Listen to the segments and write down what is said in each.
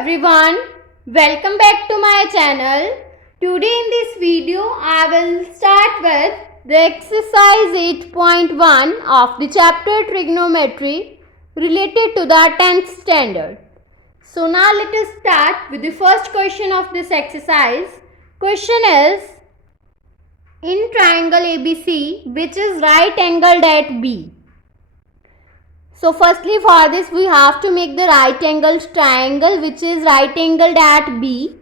everyone, welcome back to my channel. Today in this video I will start with the exercise 8.1 of the chapter trigonometry related to the 10th standard. So now let us start with the first question of this exercise. Question is, in triangle ABC, which is right angled at B? So firstly, for this we have to make the right angled triangle which is right angled at B.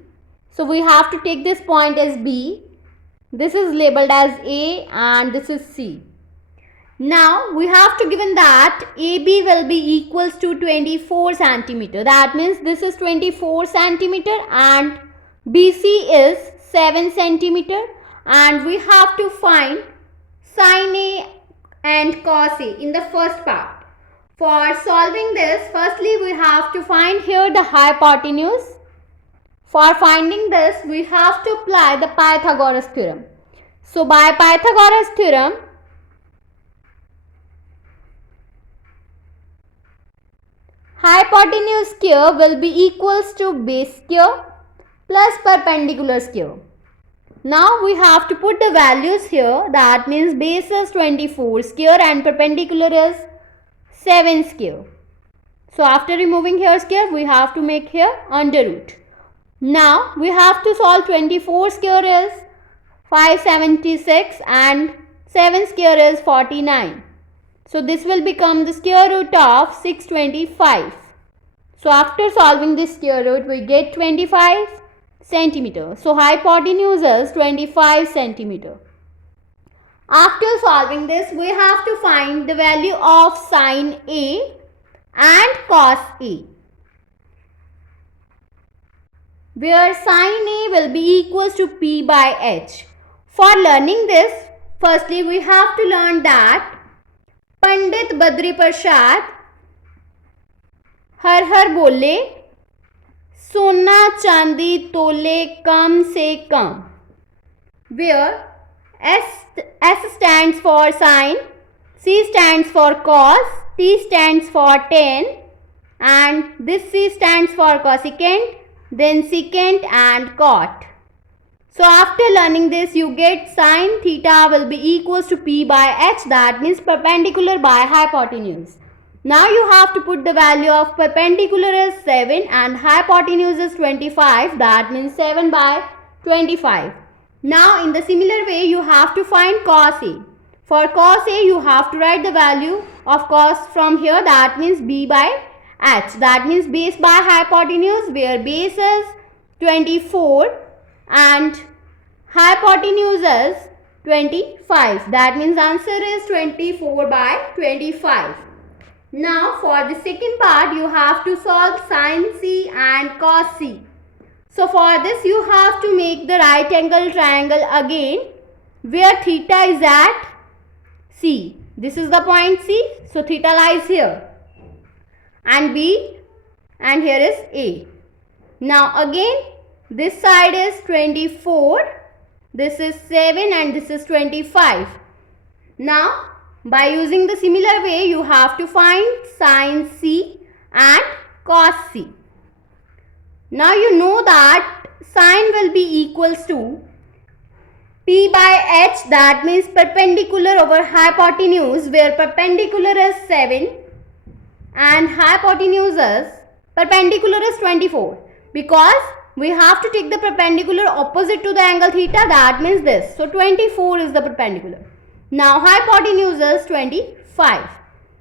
So we have to take this point as B. This is labeled as A and this is C. Now we have to given that AB will be equals to 24 centimeter. That means this is 24 centimeter and BC is 7 centimeter, and we have to find sin A and cos A in the first part. For solving this, firstly we have to find here the hypotenuse. For finding this, we have to apply the Pythagoras theorem. So by Pythagoras theorem, hypotenuse square will be equals to base square plus perpendicular square. Now we have to put the values here. That means base is 24 square and perpendicular is 7 square. So after removing here square, we have to make here under root. Now we have to solve 24 square is 576 and 7 square is 49. So this will become the square root of 625. So after solving this square root, we get 25 centimeter. So hypotenuse is 25 centimeter. After solving this, we have to find the value of sin A and cos A, where sin A will be equals to P by H. For learning this, firstly we have to learn that Pandit Badri Prasad हर हर बोले सोना चांदी तोले कम से कम, where S stands for sin, C stands for cos, T stands for tan, and this C stands for cosecant, then secant and cot. So after learning this, you get sin theta will be equals to P by H, that means perpendicular by hypotenuse. Now you have to put the value of perpendicular is 7 and hypotenuse is 25, that means 7 by 25. Now in the similar way you have to find cos A. For cos A you have to write the value of cos from here, that means B by H, that means base by hypotenuse, where base is 24 and hypotenuse is 25, that means answer is 24 by 25. Now for the second part you have to solve sin C and cos C. So for this you have to make the right angle triangle again, where theta is at C. This is the point C. So theta lies here and B, and here is A. Now again this side is 24, this is 7 and this is 25. Now by using the similar way you have to find sin C and cos C. Now you know that sin will be equals to P by H, that means perpendicular over hypotenuse, where perpendicular is 7 and hypotenuse is perpendicular is 24, because we have to take the perpendicular opposite to the angle theta, that means this. So 24 is the perpendicular. Now hypotenuse is 25.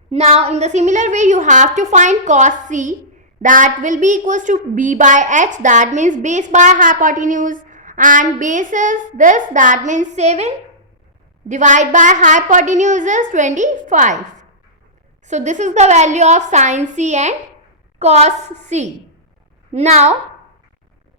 Now in the similar way you have to find cos C, that will be equals to B by H, that means base by hypotenuse, and base is this, that means 7 divided by hypotenuse is 25. So this is the value of sin C and cos C. Now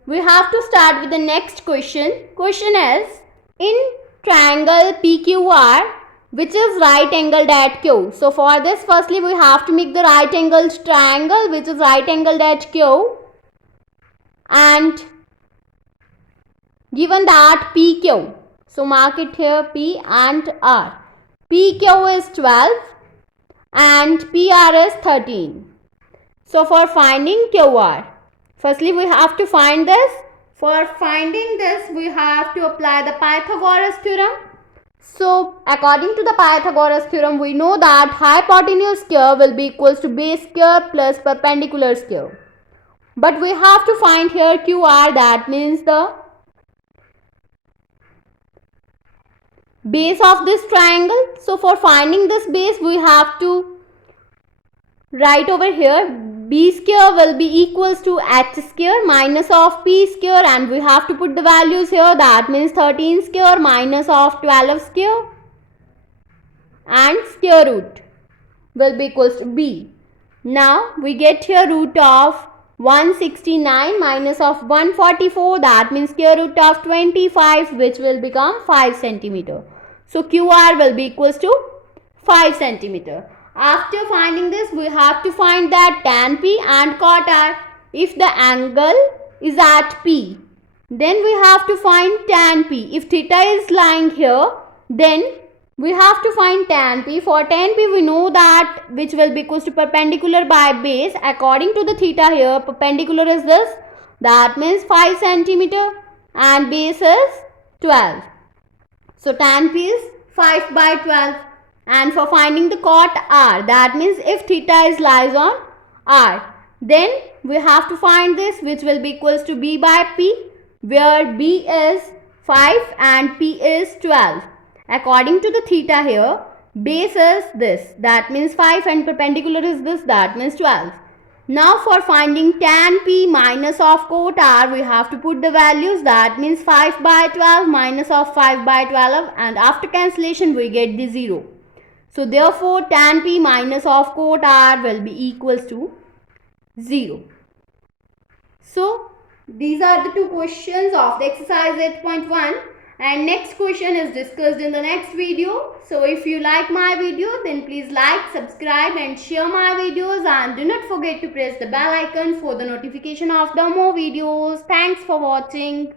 we have to start with the next question. Question is, in triangle PQR, which is right angled at Q. So for this, firstly we have to make the right angled triangle which is right angled at Q, and given that PQ. So mark it here P and R. PQ is 12 and PR is 13. So for finding QR, Firstly, we have to find this. For finding this, we have to apply the Pythagoras theorem. So, according to the Pythagoras theorem, we know that hypotenuse square will be equals to base square plus perpendicular square. But we have to find here QR, that means the base of this triangle. So, for finding this base, we have to write over here b square will be equals to h square minus of p square, and we have to put the values here, that means 13 square minus of 12 square, and square root will be equals to b. Now we get here root of 169 minus of 144, that means square root of 25, which will become 5 centimeter. So QR will be equals to 5 centimeter. After finding this, we have to find that tan P and cot R. If the angle is at P, then we have to find tan P. If theta is lying here, then we have to find tan P. For tan P, we know that which will be equals to perpendicular by base. According to the theta here, perpendicular is this. That means 5 centimeter and base is 12. So tan P is 5 by 12. And for finding the cot R, that means if theta is lies on R, then we have to find this, which will be equals to B by P, where B is 5 and P is 12. According to the theta here, base is this, that means 5, and perpendicular is this, that means 12. Now for finding tan P minus of cot R, we have to put the values, that means 5 by 12 minus of 5 by 12, and after cancellation we get the 0. So therefore tan P minus of cot R will be equals to 0. So these are the two questions of the exercise 8.1, and next question is discussed in the next video. So if you like my video, then please like, subscribe and share my videos, and do not forget to press the bell icon for the notification of the more videos. Thanks for watching.